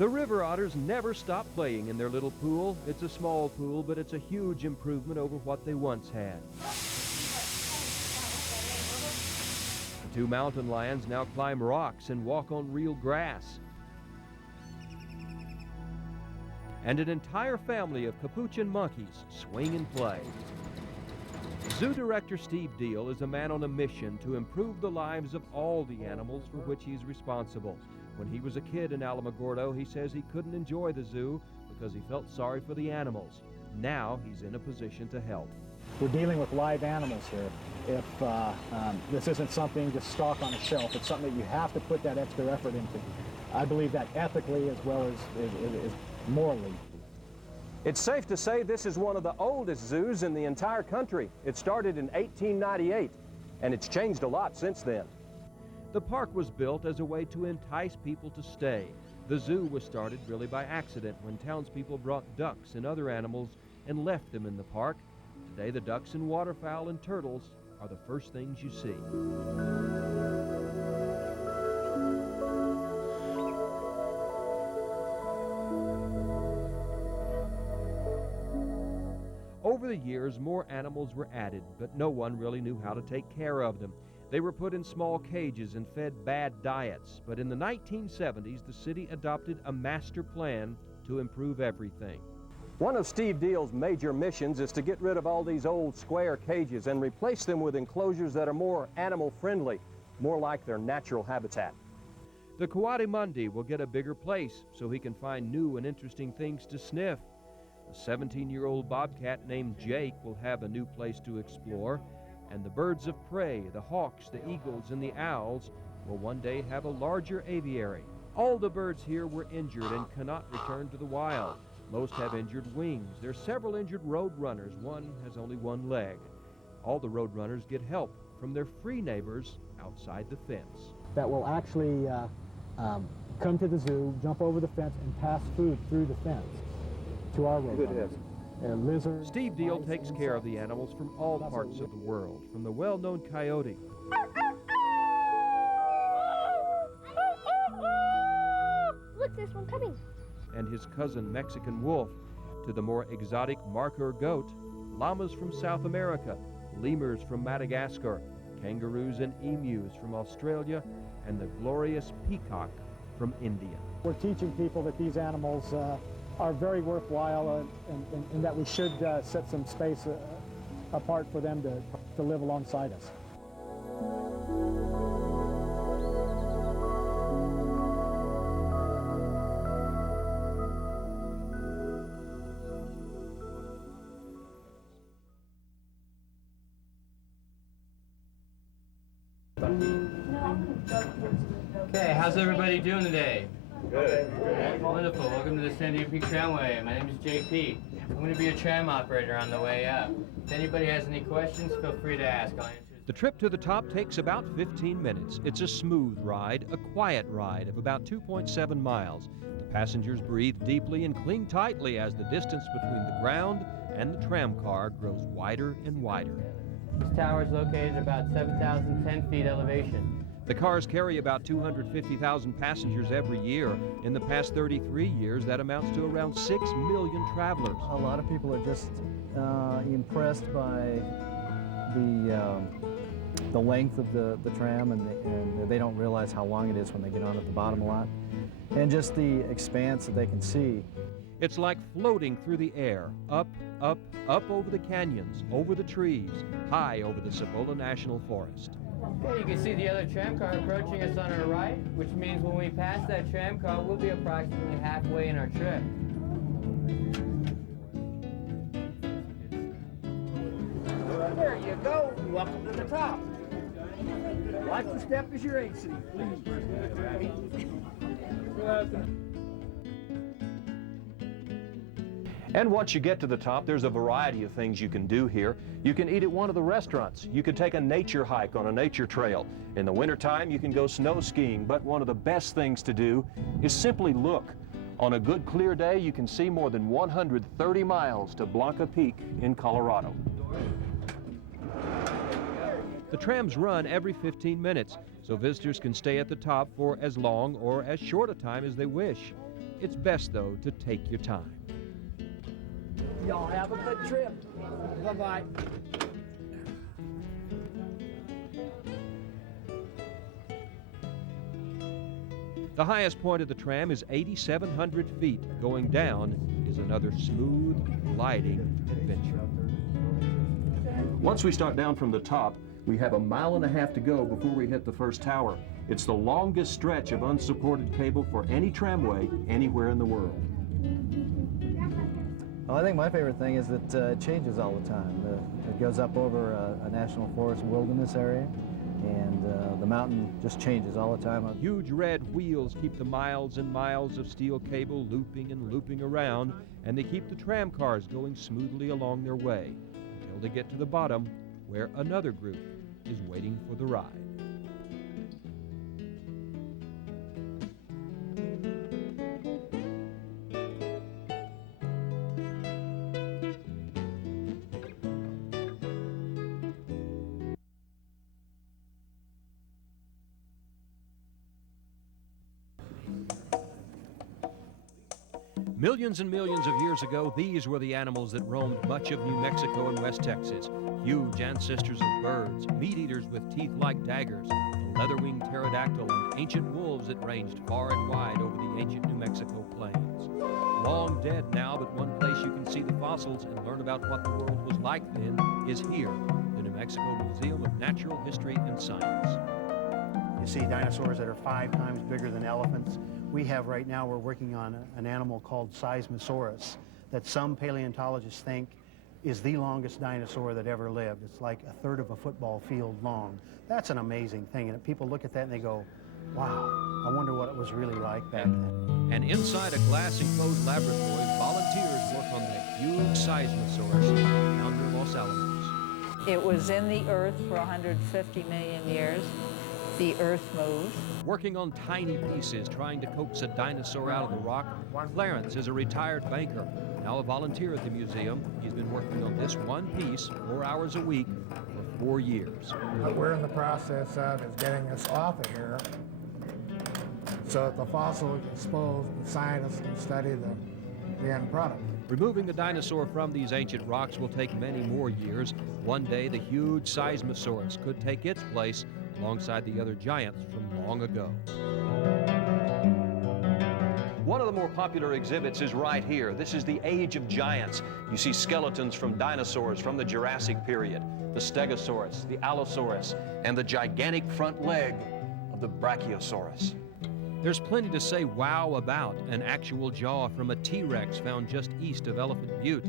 The river otters never stop playing in their little pool. It's a small pool, but it's a huge improvement over what they once had. The two mountain lions now climb rocks and walk on real grass. And an entire family of capuchin monkeys swing and play. Zoo Director Steve Deal is a man on a mission to improve the lives of all the animals for which he's responsible. When he was a kid in Alamogordo, he says he couldn't enjoy the zoo because he felt sorry for the animals. Now he's in a position to help. We're dealing with live animals here. If this isn't something to stock on a shelf, it's something that you have to put that extra effort into. I believe that ethically as well as morally. It's safe to say this is one of the oldest zoos in the entire country. It started in 1898, and it's changed a lot since then. The park was built as a way to entice people to stay. The zoo was started really by accident when townspeople brought ducks and other animals and left them in the park. Today, the ducks and waterfowl and turtles are the first things you see. Over the years, more animals were added, but no one really knew how to take care of them. They were put in small cages and fed bad diets, but in the 1970s, the city adopted a master plan to improve everything. One of Steve Deal's major missions is to get rid of all these old square cages and replace them with enclosures that are more animal-friendly, more like their natural habitat. The Coatimundi will get a bigger place so he can find new and interesting things to sniff. The 17-year-old bobcat named Jake will have a new place to explore, and the birds of prey, the hawks, the eagles, and the owls will one day have a larger aviary. All the birds here were injured and cannot return to the wild. Most have injured wings. There are several injured roadrunners. One has only one leg. All the roadrunners get help from their free neighbors outside the fence. That will actually come to the zoo, jump over the fence, and pass food through the fence to our roadrunners. Lizards. Steve Deal takes care of the animals from all parts of the world, from the well-known coyote Look, there's one coming. and his cousin Mexican wolf, to the more exotic marker goat, llamas from South America, lemurs from Madagascar, kangaroos and emus from Australia, and the glorious peacock from India. We're teaching people that these animals are very worthwhile and that we should set some space apart for them to live alongside us. Okay, how's everybody doing today? Good. Wonderful. Welcome to the Sandia Peak Tramway. My name is JP. I'm going to be a tram operator on the way up. If anybody has any questions, feel free to ask. I'll answer. The trip to the top takes about 15 minutes. It's a smooth ride, a quiet ride of about 2.7 miles. The passengers breathe deeply and cling tightly as the distance between the ground and the tram car grows wider and wider. This tower is located at about 7,010 feet elevation. The cars carry about 250,000 passengers every year. In the past 33 years, that amounts to around 6 million travelers. A lot of people are just impressed by the length of the tram, and they don't realize how long it is when they get on at the bottom a lot, and just the expanse that they can see. It's like floating through the air, up, up, up over the canyons, over the trees, high over the Cibola National Forest. Okay, you can see the other tram car approaching us on our right, which means when we pass that tram car, we'll be approximately halfway in our trip. There you go. Welcome to the top. Watch the step as you're exiting, please. And once you get to the top, there's a variety of things you can do here. You can eat at one of the restaurants. You can take a nature hike on a nature trail. In the wintertime, you can go snow skiing, but one of the best things to do is simply look. On a good clear day, you can see more than 130 miles to Blanca Peak in Colorado. The trams run every 15 minutes, so visitors can stay at the top for as long or as short a time as they wish. It's best, though, to take your time. Y'all have a good trip. Bye-bye. The highest point of the tram is 8,700 feet. Going down is another smooth, gliding adventure. Once we start down from the top, we have 1.5 miles to go before we hit the first tower. It's the longest stretch of unsupported cable for any tramway anywhere in the world. Well, I think my favorite thing is that it changes all the time. It goes up over a national forest wilderness area, and the mountain just changes all the time. Huge red wheels keep the miles and miles of steel cable looping and looping around, and they keep the tram cars going smoothly along their way until they get to the bottom, where another group is waiting for the ride. Millions and millions of years ago, these were the animals that roamed much of New Mexico and West Texas. Huge ancestors of birds, meat eaters with teeth like daggers, the leather-winged pterodactyl, and ancient wolves that ranged far and wide over the ancient New Mexico plains. Long dead now, but one place you can see the fossils and learn about what the world was like then is here, the New Mexico Museum of Natural History and Science. You see dinosaurs that are 5 times bigger than elephants. We have right now, we're working on an animal called Seismosaurus that some paleontologists think is the longest dinosaur that ever lived. It's like 1/3 of a football field long. That's an amazing thing, and people look at that and they go, wow, I wonder what it was really like back then. And inside a glass-enclosed laboratory, volunteers work on that huge Seismosaurus found near Los Alamos. It was in the earth for 150 million years. The earth moves. Working on tiny pieces, trying to coax a dinosaur out of the rock, Clarence is a retired banker, now a volunteer at the museum. He's been working on this one piece 4 hours a week for 4 years. What we're in the process of is getting this off of here so that the fossil is exposed and scientists can study the end product. Removing the dinosaur from these ancient rocks will take many more years. One day, the huge Seismosaurus could take its place alongside the other giants from long ago. One of the more popular exhibits is right here. This is the Age of Giants. You see skeletons from dinosaurs from the Jurassic period, the Stegosaurus, the Allosaurus, and the gigantic front leg of the Brachiosaurus. There's plenty to say wow about. An actual jaw from a T-Rex found just east of Elephant Butte.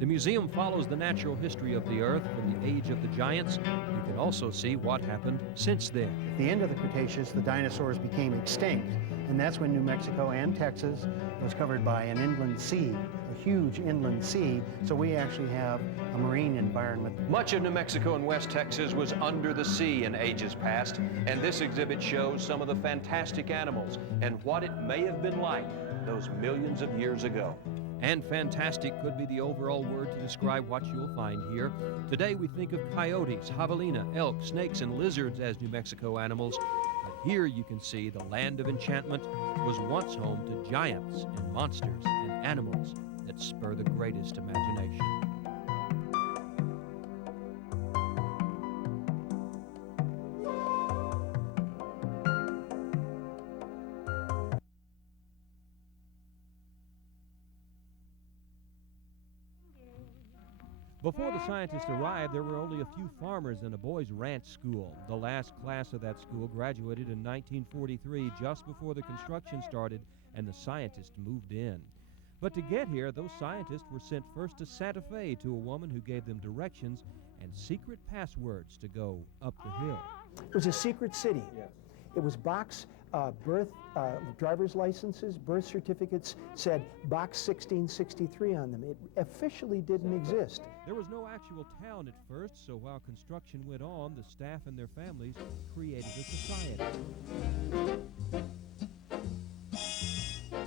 The museum follows the natural history of the Earth from the age of the giants. You can also see what happened since then. At the end of the Cretaceous, the dinosaurs became extinct, and that's when New Mexico and Texas was covered by an inland sea, a huge inland sea, so we actually have a marine environment. Much of New Mexico and West Texas was under the sea in ages past, and this exhibit shows some of the fantastic animals and what it may have been like those millions of years ago. And fantastic could be the overall word to describe what you'll find here. Today we think of coyotes, javelina, elk, snakes, and lizards as New Mexico animals. But here you can see the land of enchantment was once home to giants and monsters and animals that spur the greatest imagination. Before the scientists arrived, there were only a few farmers and a boys' ranch school. The last class of that school graduated in 1943, just before the construction started and the scientists moved in. But to get here, those scientists were sent first to Santa Fe to a woman who gave them directions and secret passwords to go up the hill. It was a secret city. Yes. It was box driver's licenses, birth certificates said box 1663 on them. It officially didn't exist. There was no actual town at first, so while construction went on, the staff and their families created a society.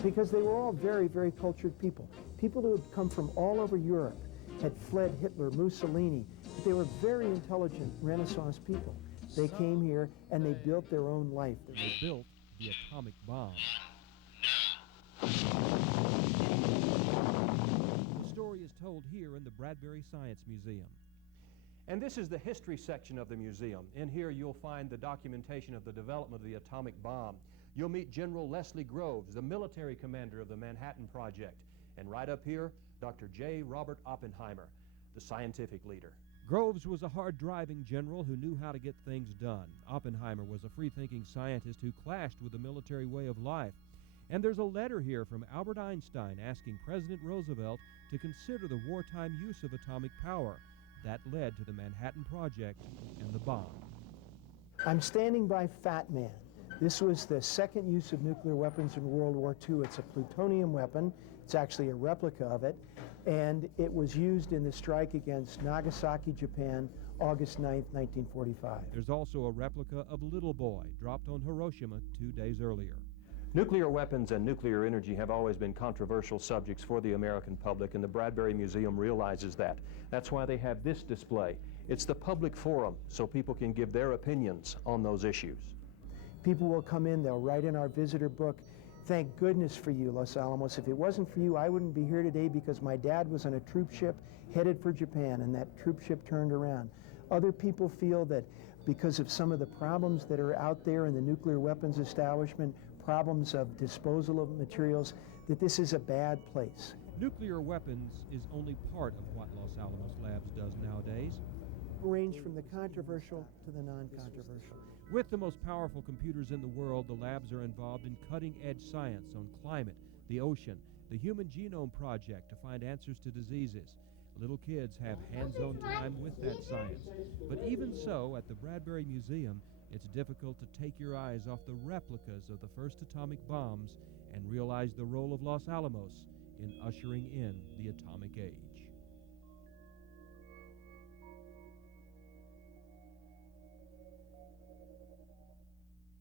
Because they were all very, very cultured people. People who had come from all over Europe, had fled Hitler, Mussolini. But they were very intelligent Renaissance people. They came here and they built their own life. They built the atomic bomb. The story is told here in the Bradbury Science Museum. And this is the history section of the museum. In here you'll find the documentation of the development of the atomic bomb. You'll meet General Leslie Groves, the military commander of the Manhattan Project. And right up here, Dr. J. Robert Oppenheimer, the scientific leader. Groves was a hard-driving general who knew how to get things done. Oppenheimer was a free-thinking scientist who clashed with the military way of life. And there's a letter here from Albert Einstein asking President Roosevelt to consider the wartime use of atomic power. That led to the Manhattan Project and the bomb. I'm standing by Fat Man. This was the second use of nuclear weapons in World War II. It's a plutonium weapon. It's actually a replica of it. And it was used in the strike against Nagasaki, Japan, August 9th, 1945. There's also a replica of Little Boy, dropped on Hiroshima 2 days earlier. Nuclear weapons and nuclear energy have always been controversial subjects for the American public, and the Bradbury Museum realizes that. That's why they have this display. It's the public forum, so people can give their opinions on those issues. People will come in, they'll write in our visitor book, "Thank goodness for you, Los Alamos. If it wasn't for you, I wouldn't be here today because my dad was on a troop ship headed for Japan, and that troop ship turned around." Other people feel that because of some of the problems that are out there in the nuclear weapons establishment, problems of disposal of materials, that this is a bad place. Nuclear weapons is only part of what Los Alamos Labs does nowadays. Range from the controversial to the non-controversial. With the most powerful computers in the world, the labs are involved in cutting-edge science on climate, the ocean, the Human Genome Project to find answers to diseases. Little kids have hands-on time with that science. But even so, at the Bradbury Museum, it's difficult to take your eyes off the replicas of the first atomic bombs and realize the role of Los Alamos in ushering in the atomic age.